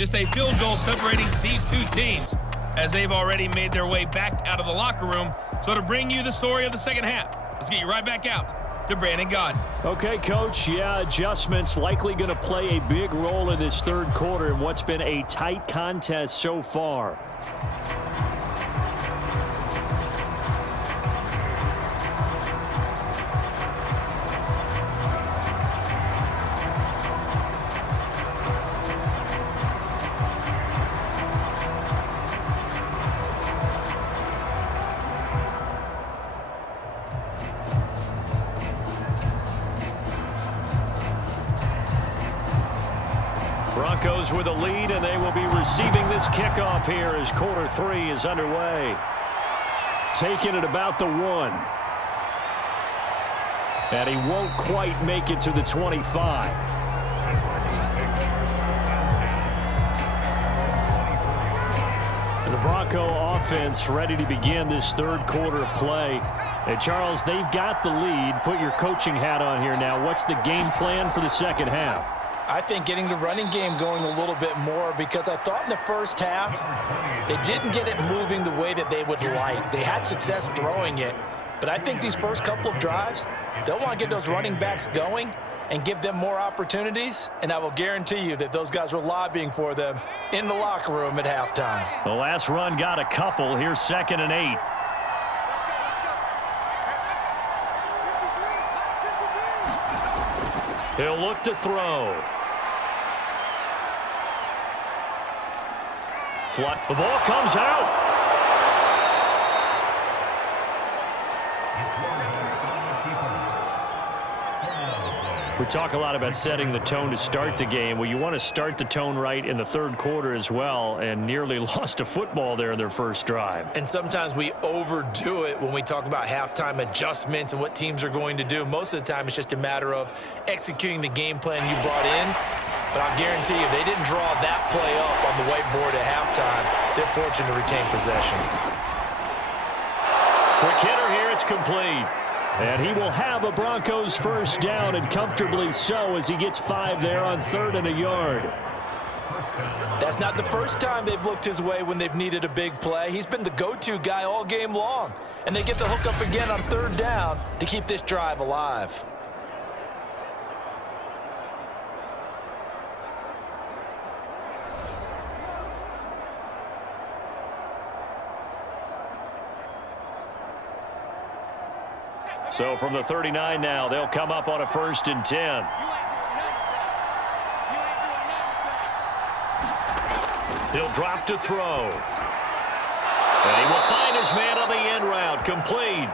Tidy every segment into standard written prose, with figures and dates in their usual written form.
Just a field goal separating these two teams as they've already made their way back out of the locker room. So to bring you the story of the second half, let's get you right back out to Brandon Gaudin. Okay, Coach. Yeah, adjustments likely going to play a big role in this third quarter in what's been a tight contest so far. Broncos with a lead, and they will be receiving this kickoff here as quarter three is underway. Taking it about the 1. And he won't quite make it to the 25. The Bronco offense ready to begin this third quarter of play. And Charles, they've got the lead. Put your coaching hat on here now. What's the game plan for the second half? I think getting the running game going a little bit more, because I thought in the first half they didn't get it moving the way that they would like. They had success throwing it, but I think these first couple of drives, they'll want to get those running backs going and give them more opportunities, and I will guarantee you that those guys were lobbying for them in the locker room at halftime. The last run got a couple. Here's 2nd and 8. He'll look to throw. The ball comes out. We talk a lot about setting the tone to start the game. Well, you want to start the tone right in the third quarter as well, and nearly lost a football there in their first drive. And sometimes we overdo it when we talk about halftime adjustments and what teams are going to do. Most of the time, it's just a matter of executing the game plan you brought in. But I'll guarantee you, they didn't draw that play up on the whiteboard at halftime. They're fortunate to retain possession. Quick hitter here, it's complete. And he will have a Broncos first down, and comfortably so, as he gets 5 there on 3rd and a yard. That's not the first time they've looked his way when they've needed a big play. He's been the go-to guy all game long. And they get the hook up again on 3rd down to keep this drive alive. So from the 39 now, they'll come up on a 1st and 10. He'll drop to throw. And he will find his man on the end route, complete.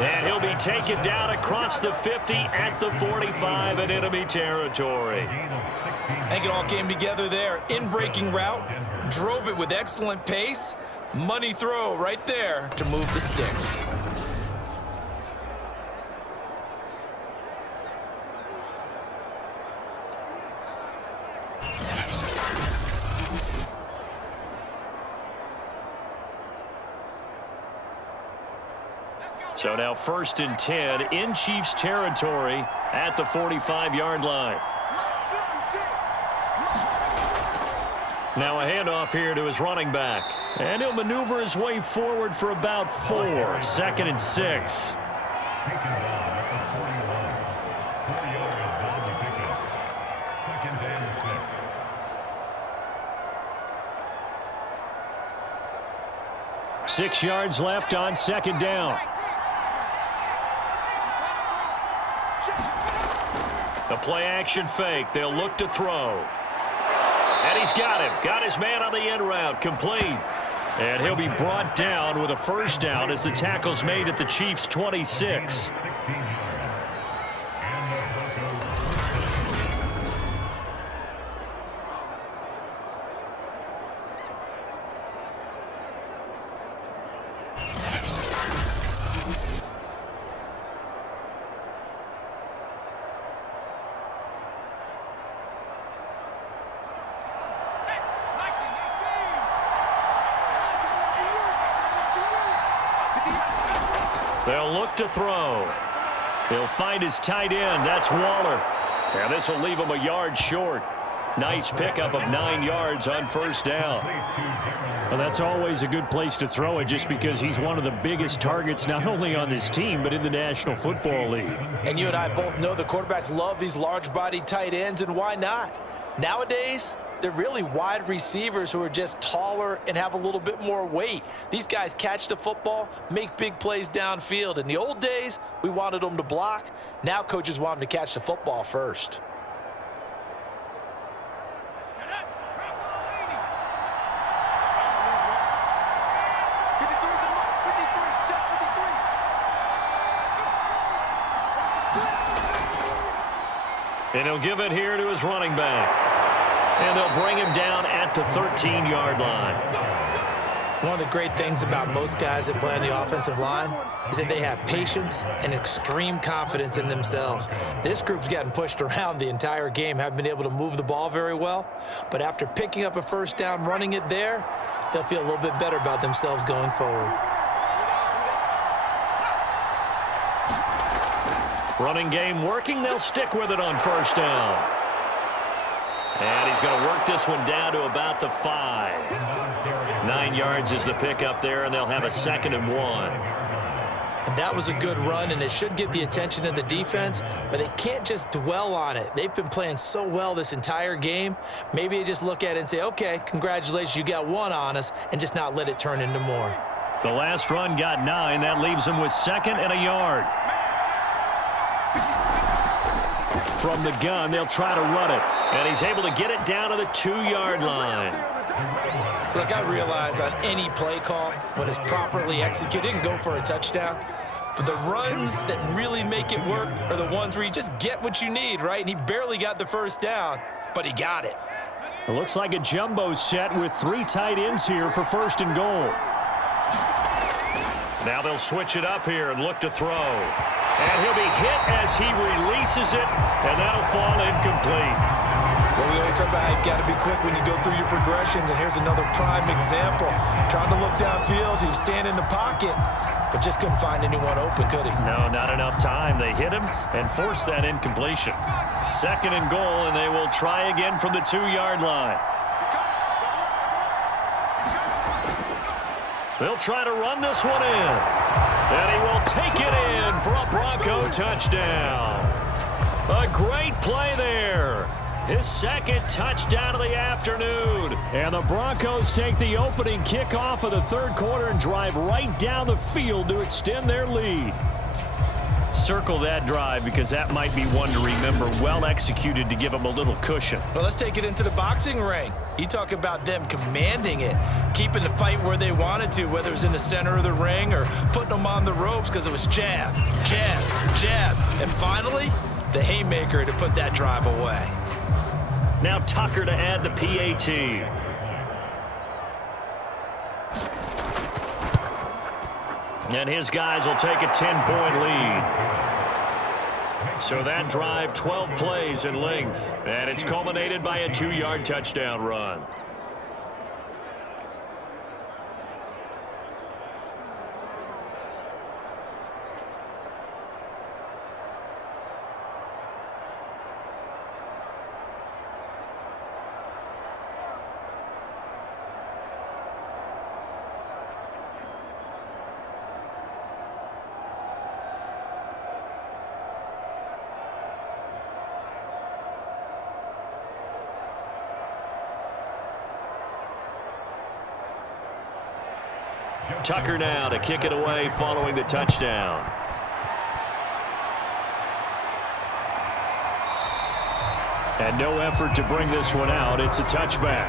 And he'll be taken down across the 50 at the 45 in enemy territory. I think it all came together there. In-breaking route, drove it with excellent pace. Money throw right there to move the sticks. So now 1st and 10 in Chiefs territory at the 45-yard line. Now a handoff here to his running back. And he'll maneuver his way forward for about 4. 2nd and 6. Six yards left on 2nd down. The play-action fake. They'll look to throw. And he's got him. Got his man on the end route. Complete. And he'll be brought down with a first down as the tackle's made at the Chiefs' 26. They'll look to throw. He'll find his tight end. That's Waller. And this will leave him a yard short. Nice pickup of 9 yards on first down. Well, that's always a good place to throw it just because he's one of the biggest targets not only on this team but in the National Football League. And you and I both know the quarterbacks love these large-bodied tight ends, and why not? Nowadays, they're really wide receivers who are just taller and have a little bit more weight. These guys catch the football, make big plays downfield. In the old days, we wanted them to block. Now coaches want them to catch the football first. And he'll give it here to his running back. And they'll bring him down at the 13-yard line. One of the great things about most guys that play on the offensive line is that they have patience and extreme confidence in themselves. This group's gotten pushed around the entire game, haven't been able to move the ball very well. But after picking up a first down, running it there, they'll feel a little bit better about themselves going forward. Running game working. They'll stick with it on first down. And he's going to work this one down to about the 5. 9 yards is the pickup there, and they'll have a 2nd and 1. And that was a good run, and it should get the attention of the defense, but they can't just dwell on it. They've been playing so well this entire game. Maybe they just look at it and say, okay, congratulations, you got 1 on us, and just not let it turn into more. The last run got 9. That leaves them with 2nd and a yard. From the gun, they'll try to run it. And he's able to get it down to the 2-yard line. Look, I realize on any play call, when it's properly executed, it can go for a touchdown. But the runs that really make it work are the ones where you just get what you need, right? And he barely got the first down, but he got it. It looks like a jumbo set with 3 tight ends here for 1st and goal. Now they'll switch it up here and look to throw. And he'll be hit as he releases it, and that'll fall incomplete. Well, we always talk about how you've got to be quick when you go through your progressions, and here's another prime example. Trying to look downfield, he was standing in the pocket, but just couldn't find anyone open, could he? No, not enough time. They hit him and forced that incompletion. 2nd and goal, and they will try again from the 2-yard line. They'll try to run this one in. And he will take it in for a Bronco touchdown. A great play there. His 2nd touchdown of the afternoon. And the Broncos take the opening kickoff of the 3rd quarter and drive right down the field to extend their lead. Circle that drive because that might be one to remember. Well executed to give him a little cushion. Well, let's take it into the boxing ring. You talk about them commanding it, keeping the fight where they wanted to, whether it was in the center of the ring or putting them on the ropes because it was jab, jab, jab. And finally, the haymaker to put that drive away. Now Tucker to add the PAT. And his guys will take a 10-point lead. So that drive, 12 plays in length. And it's culminated by a 2-yard touchdown run. Tucker now to kick it away following the touchdown. And no effort to bring this one out. It's a touchback.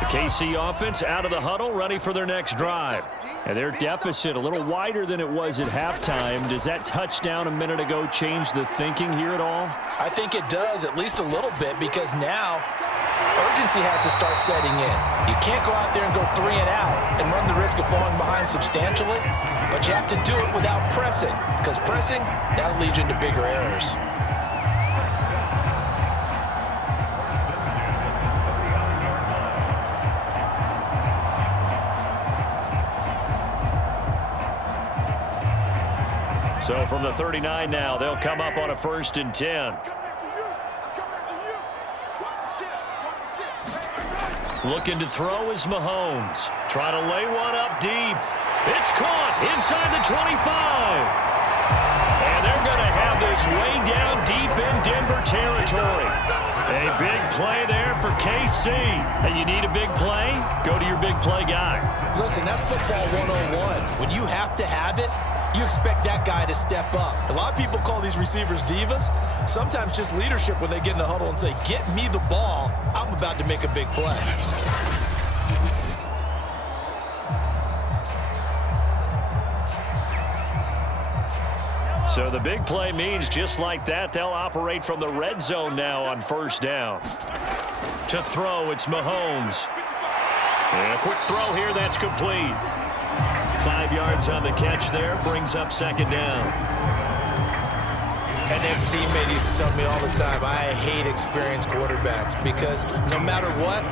The KC offense out of the huddle, ready for their next drive. And their deficit a little wider than it was at halftime. Does that touchdown a minute ago change the thinking here at all? I think it does, at least a little bit, because now urgency has to start setting in. You can't go out there and go 3 and out and run the risk of falling behind substantially, but you have to do it without pressing, because pressing, that'll lead you into bigger errors. So from the 39 now, they'll come up on a 1st and 10. Looking to throw is Mahomes. Trying to lay one up deep. It's caught inside the 25. And they're going to have this way down deep in Denver territory. A big play there for KC. Hey, you need a big play? Go to your big play guy. Listen, that's football 101. When you have to have it, you expect that guy to step up. A lot of people call these receivers divas. Sometimes just leadership when they get in the huddle and say, get me the ball. I'm about to make a big play. So the big play means just like that, they'll operate from the red zone now on 1st down. To throw, it's Mahomes. And a quick throw here, that's complete. 5 yards on the catch there, brings up 2nd down. An ex-teammate used to tell me all the time, I hate experienced quarterbacks because no matter what,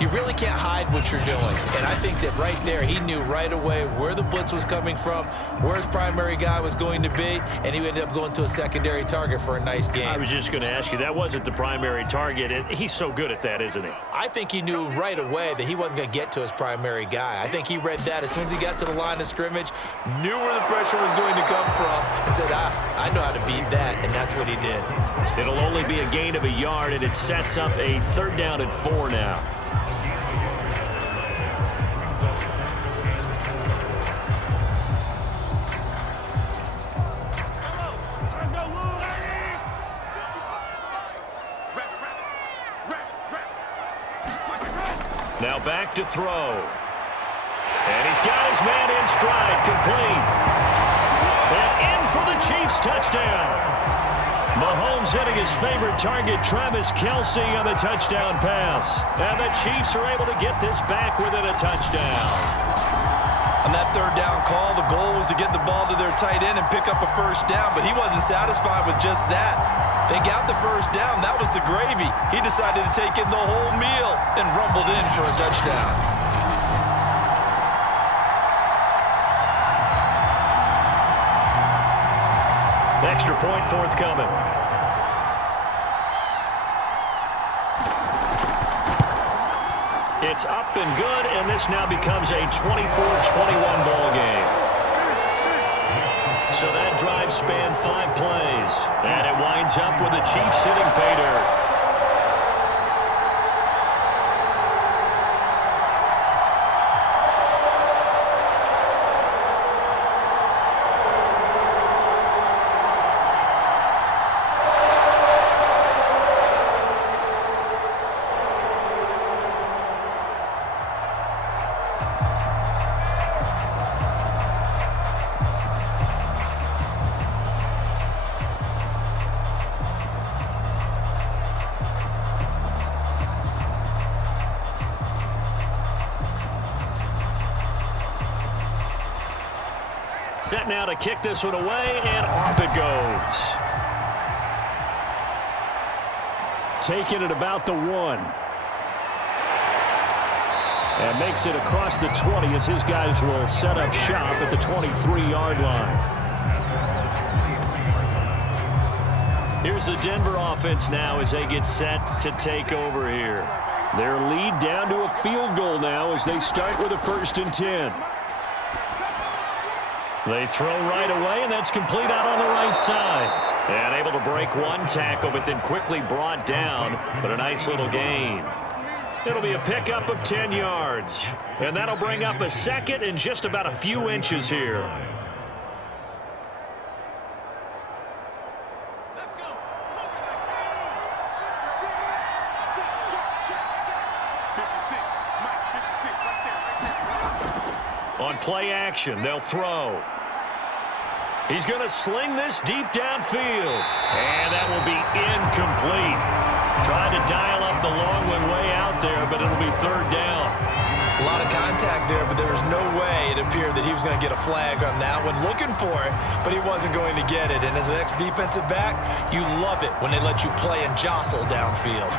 you really can't hide what you're doing. And I think that right there, he knew right away where the blitz was coming from, where his primary guy was going to be, and he ended up going to a secondary target for a nice game. I was just going to ask you, that wasn't the primary target, and he's so good at that, isn't he? I think he knew right away that he wasn't going to get to his primary guy. I think he read that as soon as he got to the line of scrimmage, knew where the pressure was going to come from, and said, I know how to beat that, and that's what he did. It'll only be a gain of a yard, and it sets up a 3rd down and 4 now. Now back to throw. And he's got his man in stride, complete. And in for the Chiefs touchdown. Mahomes hitting his favorite target, Travis Kelce, on the touchdown pass. And the Chiefs are able to get this back within a touchdown. On that 3rd down call, the goal was to get the ball to their tight end and pick up a 1st down, but he wasn't satisfied with just that. They got the 1st down. That was the gravy. He decided to take in the whole meal and rumbled in for a touchdown. Extra point forthcoming. It's up and good, and this now becomes a 24-21 ball game. So that drive spanned 5 plays, and it winds up with the Chiefs hitting pay dirt. Set now to kick this one away, and off it goes. Taking it about the 1. And makes it across the 20 as his guys will set up shop at the 23-yard line. Here's the Denver offense now as they get set to take over here. Their lead down to a field goal now as they start with a 1st and 10. They throw right away, and that's complete out on the right side. And able to break one tackle, but then quickly brought down. But a nice little gain. It'll be a pickup of 10 yards. And that'll bring up a 2nd and just about a few inches here. On play action, they'll throw. He's going to sling this deep downfield. And that will be incomplete. Trying to dial up the long one way out there, but it'll be 3rd down. A lot of contact there, but there was no way it appeared that he was going to get a flag on that one. Looking for it, but he wasn't going to get it. And as an ex-defensive back, you love it when they let you play and jostle downfield.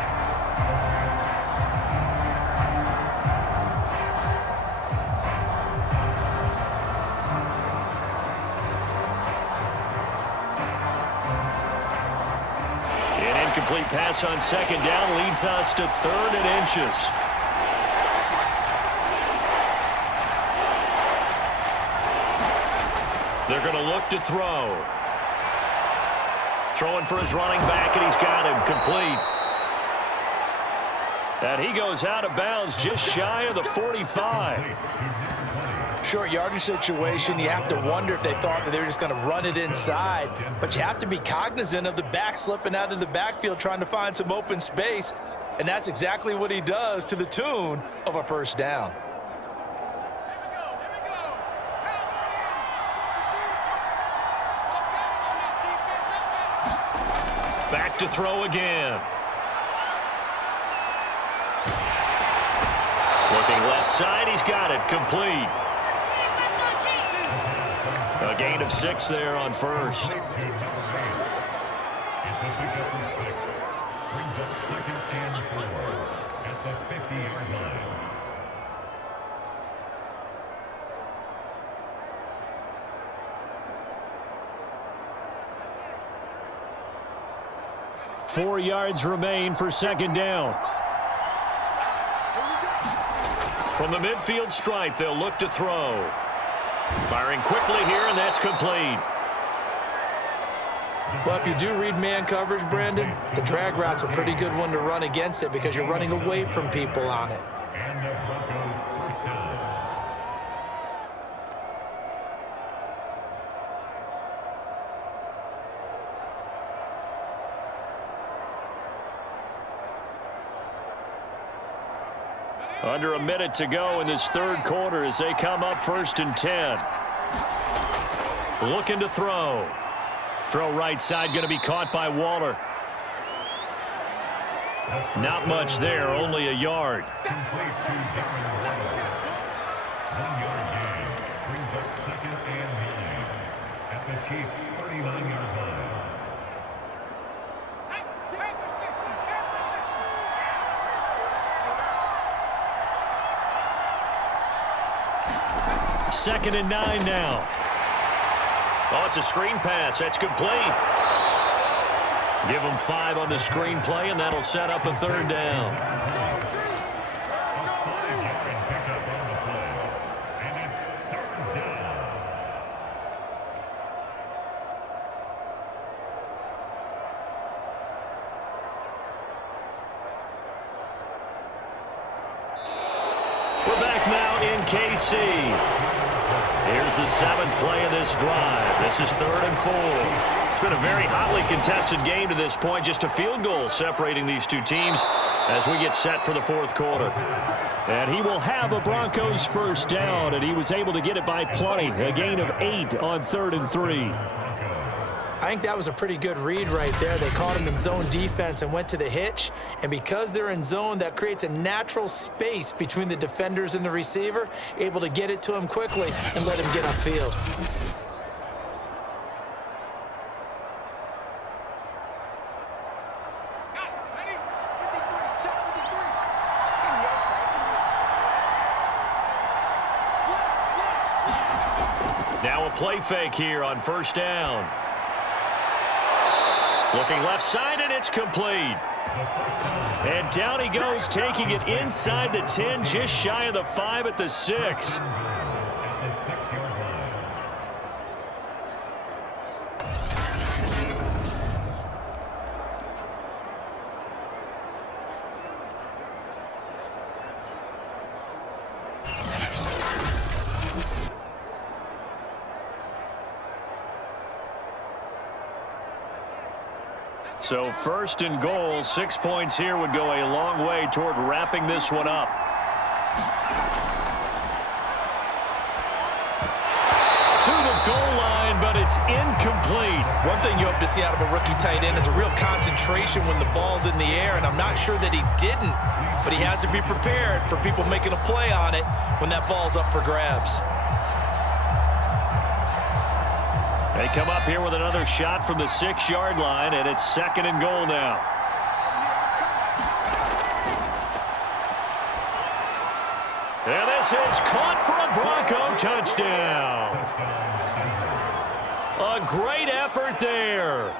incomplete pass on second down leads us to 3rd and inches. They're going to look to throw. Throwing for his running back, and he's got him complete. And he goes out of bounds just shy of the 45. Short yardage situation, you have to wonder if they thought that they were just going to run it inside. But you have to be cognizant of the back slipping out of the backfield trying to find some open space. And that's exactly what he does to the tune of a first down. Back to throw again. Looking left side, he's got it complete. A gain of 6 there on first. Four yards remain for second down. From the midfield stripe, they'll look to throw. Firing quickly here, and that's complete. Well, if you do read man coverage, Brandon, the drag route's a pretty good one to run against it because you're running away from people on it. Under a minute to go in this third quarter as they come up 1st and 10. Looking to throw. Throw right side, going to be caught by Waller. Not much there, only a yard. Second and 9 now. Oh, it's a screen pass. That's complete. Give them 5 on the screen play, and that'll set up a 3rd down. We're back now in KC. Here's the 7th play of this drive. This is 3rd and 4. It's been a very hotly contested game to this point. Just a field goal separating these two teams as we get set for the 4th quarter. And he will have a Broncos first down, and he was able to get it by plenty. A gain of 8 on 3rd and 3. I think that was a pretty good read right there. They caught him in zone defense and went to the hitch. And because they're in zone, that creates a natural space between the defenders and the receiver, able to get it to him quickly and let him get upfield. Now a play fake here on first down. Looking left side, and it's complete. And down he goes, taking it inside the 10, just shy of the 5 at the 6. So 1st and goal, 6 points here would go a long way toward wrapping this one up. To the goal line, but it's incomplete. One thing you hope to see out of a rookie tight end is a real concentration when the ball's in the air, and I'm not sure that he didn't, but he has to be prepared for people making a play on it when that ball's up for grabs. They come up here with another shot from the 6-yard line, and it's 2nd and goal now. And this is caught for a Bronco touchdown. A great effort there.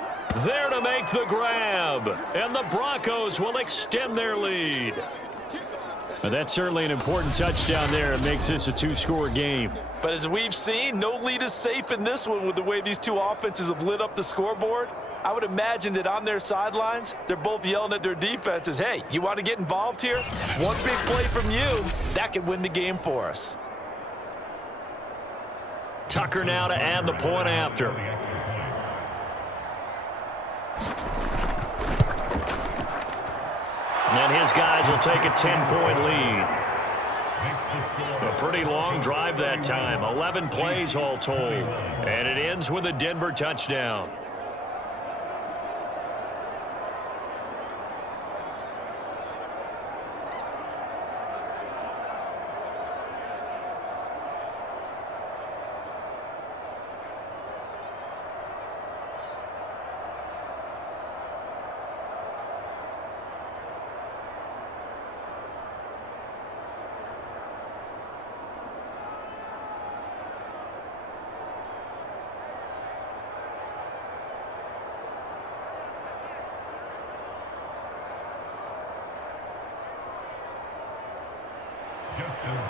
There to make the grab. And the Broncos will extend their lead. Well, that's certainly an important touchdown there. It makes this a two-score game. But as we've seen, no lead is safe in this one with the way these two offenses have lit up the scoreboard. I would imagine that on their sidelines, they're both yelling at their defenses, hey, you want to get involved here? One big play from you, that could win the game for us. Tucker now to add the point after. And his guys will take a 10-point lead. A pretty long drive that time. 11 plays all told. And it ends with a Denver touchdown.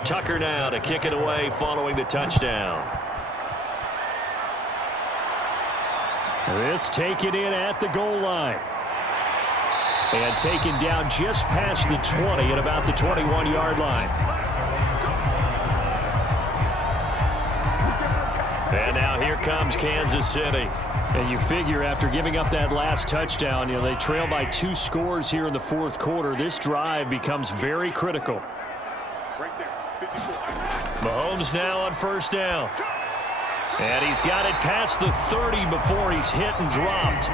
Tucker now to kick it away following the touchdown. This taken in at the goal line. And taken down just past the 20 at about the 21-yard line. And now here comes Kansas City. And you figure after giving up that last touchdown, they trail by 2 scores here in the fourth quarter. This drive becomes very critical. Mahomes now on first down. And he's got it past the 30 before he's hit and dropped.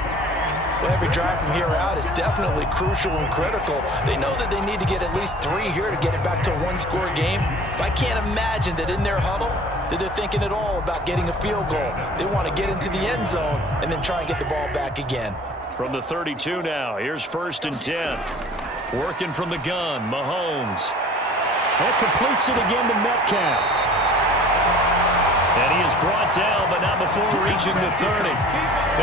Well, every drive from here out is definitely crucial and critical. They know that they need to get at least 3 here to get it back to a one-score game. But I can't imagine that in their huddle that they're thinking at all about getting a field goal. They want to get into the end zone and then try and get the ball back again. From the 32 now, here's 1st and 10. Working from the gun, Mahomes. That completes it again to Metcalf. And he is brought down, but not before reaching the 30.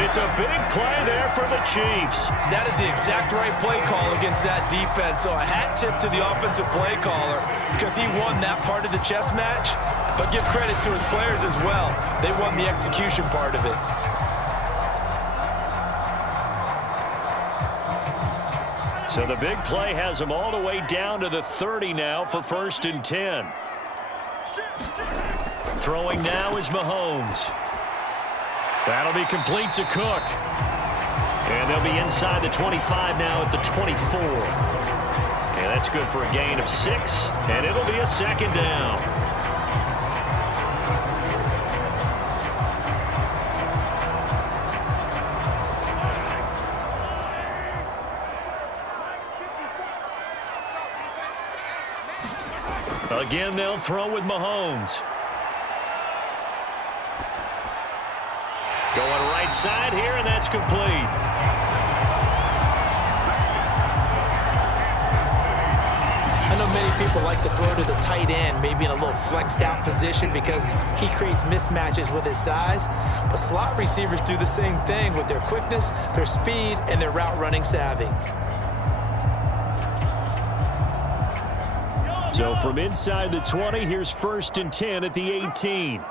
It's a big play there for the Chiefs. That is the exact right play call against that defense. So a hat tip to the offensive play caller because he won that part of the chess match. But give credit to his players as well. They won the execution part of it. So the big play has them all the way down to the 30 now for 1st and 10. Throwing now is Mahomes. That'll be complete to Cook. And they'll be inside the 25 now at the 24. And that's good for a gain of 6. And it'll be a 2nd down. Again, they'll throw with Mahomes. Going right side here, and that's complete. I know many people like to throw to the tight end, maybe in a little flexed out position because he creates mismatches with his size. But slot receivers do the same thing with their quickness, their speed, and their route running savvy. So from inside the 20, here's 1st and 10 at the 18.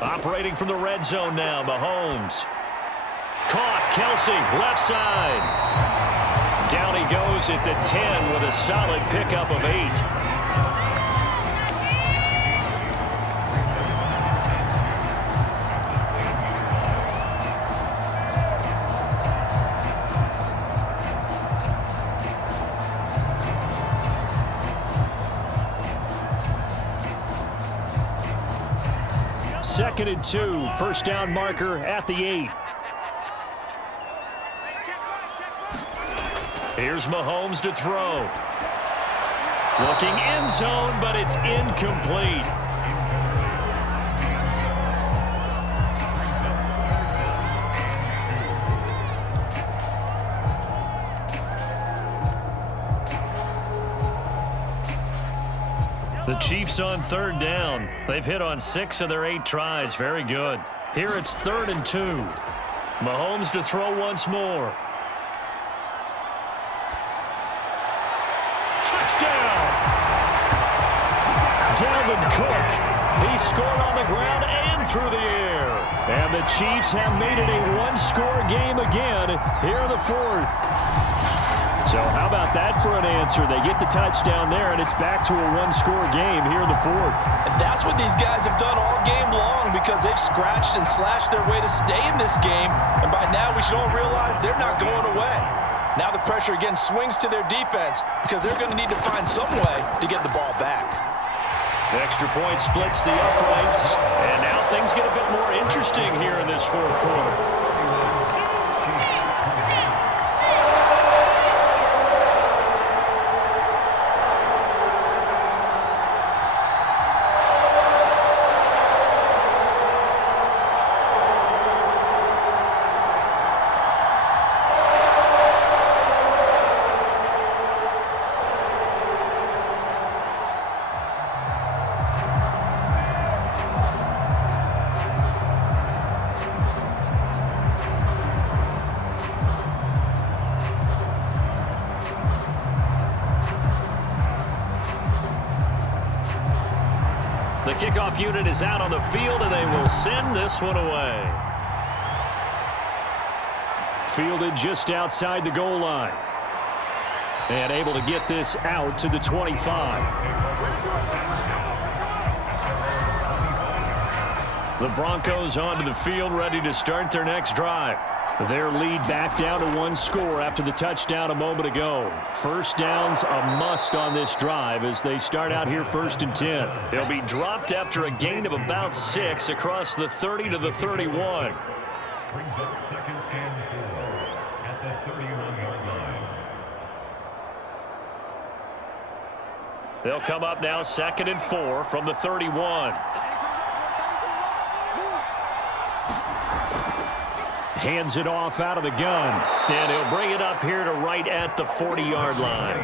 Operating from the red zone now, Mahomes. Caught, Kelsey, left side. Down he goes at the 10 with a solid pickup of 8. Second and 2, 1st down marker at the 8. Here's Mahomes to throw. Looking end zone, but it's incomplete. The Chiefs on 3rd down. They've hit on 6 of their 8 tries. Very good. Here it's 3rd and 2. Mahomes to throw once more. Touchdown! Dalvin Cook. He scored on the ground and through the air. And the Chiefs have made it a one-score game again here in the 4th. So how about that for an answer? They get the touchdown there, and it's back to a one-score game here in the 4th. And that's what these guys have done all game long because they've scratched and slashed their way to stay in this game. And by now, we should all realize they're not going away. Now the pressure again swings to their defense because they're going to need to find some way to get the ball back. The extra point splits the uprights, and now things get a bit more interesting here in this 4th quarter. The kickoff unit is out on the field, and they will send this one away. Fielded just outside the goal line. And able to get this out to the 25. The Broncos onto the field, ready to start their next drive. Their lead back down to one score after the touchdown a moment ago. First down's a must on this drive as they start out here 1st and 10. They'll be dropped after a gain of about 6 across the 30 to the 31. Brings up 2nd and 4 at the 31-yard line. They'll come up now 2nd and 4 from the 31. Hands it off out of the gun. And he'll bring it up here to right at the 40-yard line.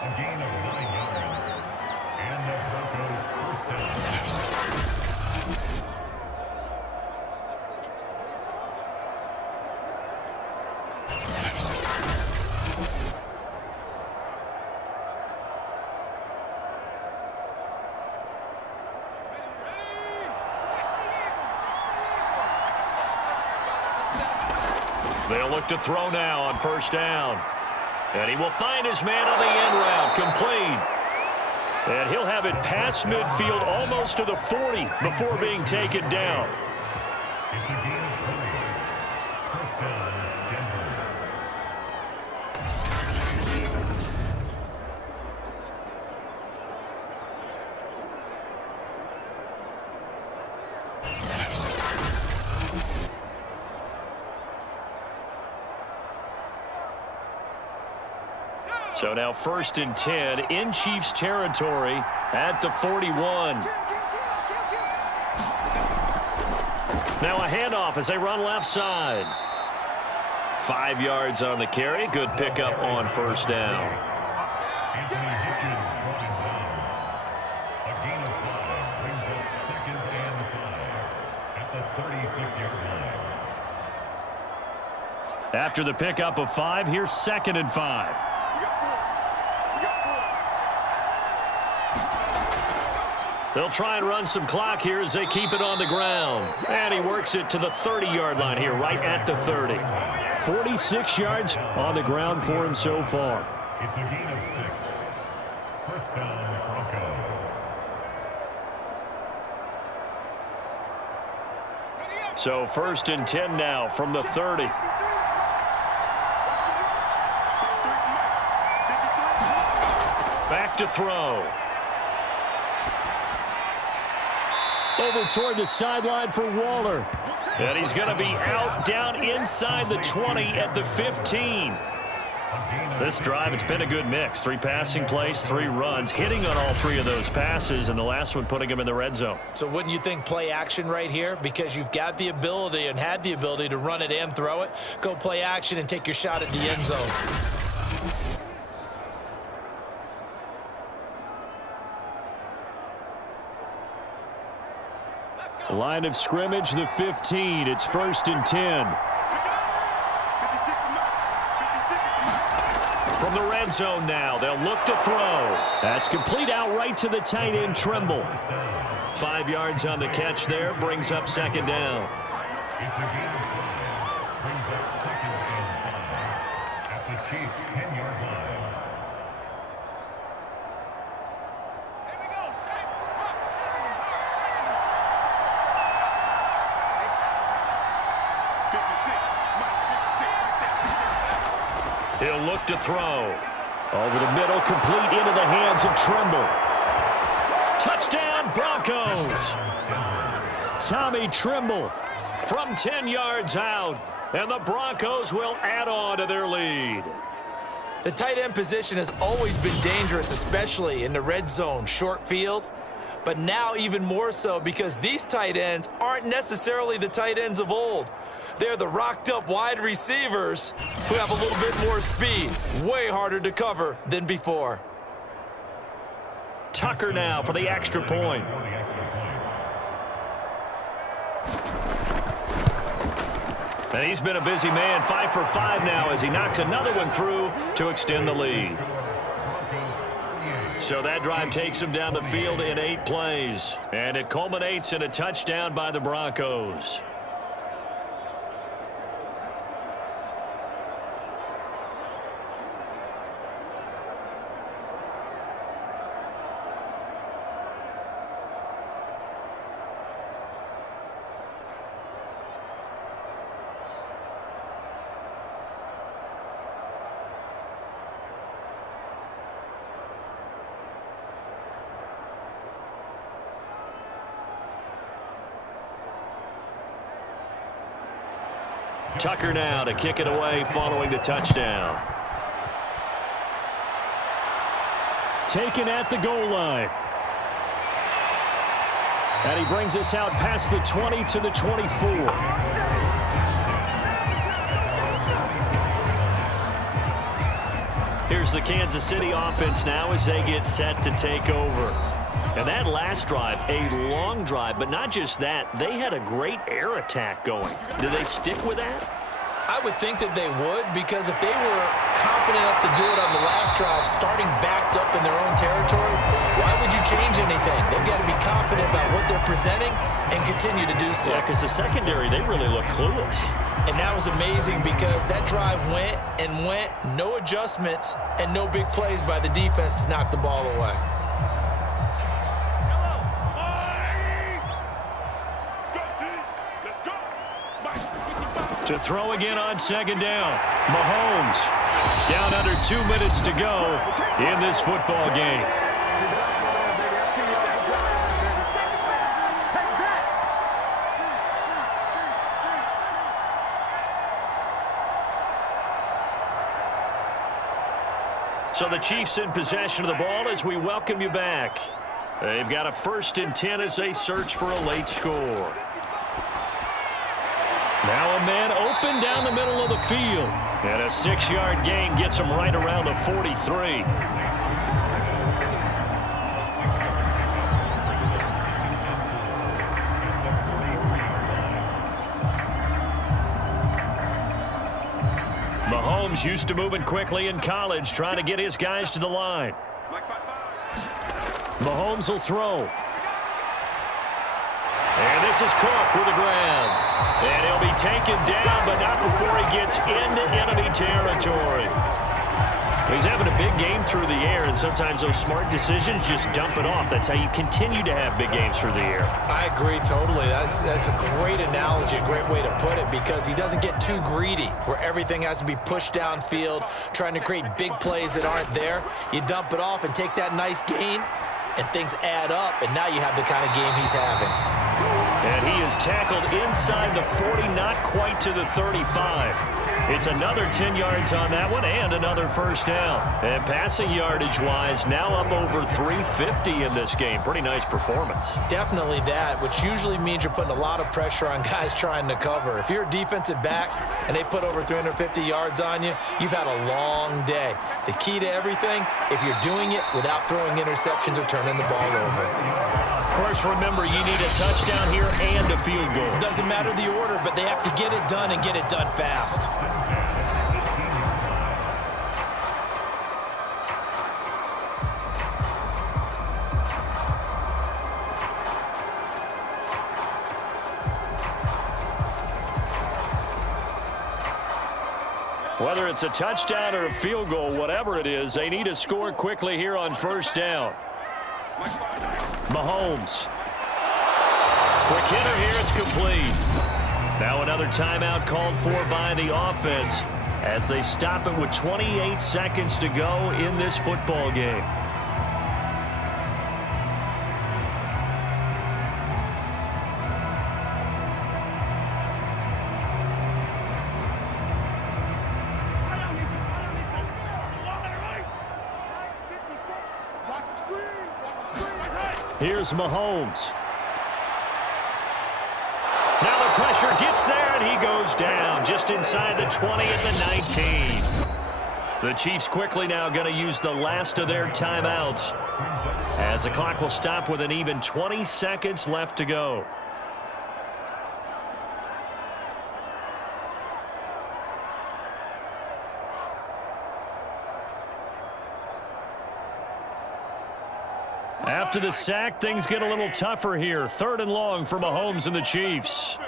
A gain of 9 yards. And the Broncos first down. They'll look to throw now on 1st down. And he will find his man on the end route, complete. And he'll have it past midfield almost to the 40 before being taken down. It's a gain of 3. First down, Denver. So now 1st and 10 in Chiefs territory at the 41. Now a handoff as they run left side. 5 yards on the carry. Good pickup on 1st down. Anthony Hitchens running down. A gain of 5 brings up 2nd and 5 at the 36-yard line. After the pickup of 5, here's 2nd and 5. They'll try and run some clock here as they keep it on the ground. And he works it to the 30-yard line here, right at the 30. 46 yards on the ground for him so far. It's a gain of 6. First down, Broncos. So 1st and 10 now from the 30. Back to throw. Over toward the sideline for Waller. And he's going to be out down inside the 20 at the 15. This drive, it's been a good mix. 3 passing plays, 3 runs, hitting on all 3 of those passes, and the last one putting him in the red zone. So wouldn't you think play action right here? Because you've got the ability and had the ability to run it and throw it. Go play action and take your shot at the end zone. Line of scrimmage, the 15. It's 1st and 10. From the red zone now, they'll look to throw. That's complete out right to the tight end, Trimble. 5 yards on the catch there, brings up 2nd down. It's a gain of 5. Brings up 2nd and 5 at the Chiefs' 10-yard line. He'll look to throw. Over the middle, complete into the hands of Trimble. Touchdown, Broncos! Tommy Trimble. From 10 yards out, and the Broncos will add on to their lead. The tight end position has always been dangerous, especially in the red zone, short field. But now even more so because these tight ends aren't necessarily the tight ends of old. They're the rocked-up wide receivers who have a little bit more speed. Way harder to cover than before. Tucker now for the extra point. And he's been a busy man, 5 for 5 now as he knocks another one through to extend the lead. So that drive takes him down the field in 8 plays. And it culminates in a touchdown by the Broncos. Tucker now to kick it away following the touchdown. Taken at the goal line. And he brings us out past the 20 to the 24. Here's the Kansas City offense now as they get set to take over. And that last drive, a long drive, but not just that. They had a great air attack going. Do they stick with that? I would think that they would, because if they were confident enough to do it on the last drive, starting backed up in their own territory, why would you change anything? They've got to be confident about what they're presenting and continue to do so. Yeah, because the secondary, they really look clueless. And that was amazing because that drive went and went, no adjustments and no big plays by the defense to knock the ball away. To throw again on 2nd down. Mahomes down under 2 minutes to go in this football game. So the Chiefs in possession of the ball as we welcome you back. They've got a 1st and 10 as they search for a late score. Now a man open down the middle of the field. And a 6-yard gain gets him right around the 43. Mahomes used to moving quickly in college, trying to get his guys to the line. Mahomes will throw. And this is Cook with the ground. And he'll be taken down, but not before he gets into enemy territory. He's having a big game through the air, and sometimes those smart decisions just dump it off. That's how you continue to have big games through the air. I agree totally. That's a great analogy, a great way to put it, because he doesn't get too greedy where everything has to be pushed downfield, trying to create big plays that aren't there. You dump it off and take that nice gain, and things add up, and now you have the kind of game he's having. And he is tackled inside the 40, not quite to the 35. It's another 10 yards on that one and another 1st down. And passing yardage-wise, now up over 350 in this game. Pretty nice performance. Definitely that, which usually means you're putting a lot of pressure on guys trying to cover. If you're a defensive back and they put over 350 yards on you, you've had a long day. The key to everything, if you're doing it without throwing interceptions or turning the ball over. course, remember, you need a touchdown here and a field goal. Doesn't matter the order, but they have to get it done and get it done fast. Whether it's a touchdown or a field goal, whatever it is, they need to score quickly here on first down. Mahomes. Quick hitter here, it's complete. Now another timeout called for by the offense as they stop it with 28 seconds to go in this football game. Here's Mahomes. Now the pressure gets there, and he goes down just inside the 20 at the 19. The Chiefs quickly now going to use the last of their timeouts as the clock will stop with an even 20 seconds left to go. After the sack, things get a little tougher here. 3rd and long for Mahomes and the Chiefs.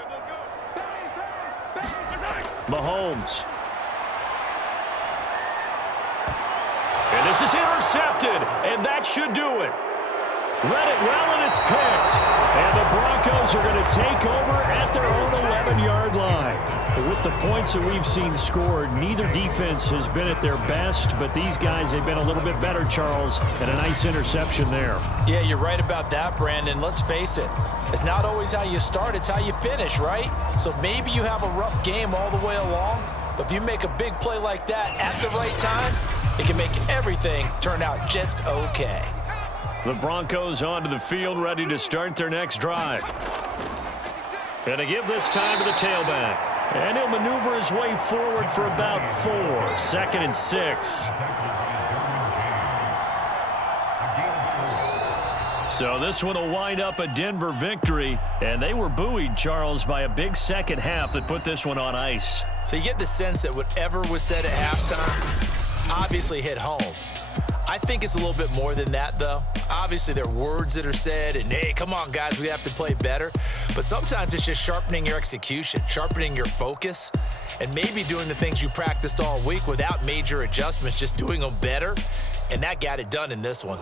Mahomes. And this is intercepted, and that should do it. Read it well, and it's picked. And the Broncos are going to take over at their own 11-yard line. With the points that we've seen scored, neither defense has been at their best, but these guys have been a little bit better, Charles, and a nice interception there. Yeah, you're right about that, Brandon. Let's face it. It's not always how you start, it's how you finish, right? So maybe you have a rough game all the way along, but if you make a big play like that at the right time, it can make everything turn out just okay. The Broncos onto the field, ready to start their next drive. Going to give this time to the tailback. And he'll maneuver his way forward for about 4. 2nd and 6. So this one will wind up a Denver victory. And they were buoyed, Charles, by a big second half that put this one on ice. So you get the sense that whatever was said at halftime obviously hit home. I think it's a little bit more than that, though. Obviously, there are words that are said, and, hey, come on, guys, we have to play better. But sometimes it's just sharpening your execution, sharpening your focus, and maybe doing the things you practiced all week without major adjustments, just doing them better. And that got it done in this one.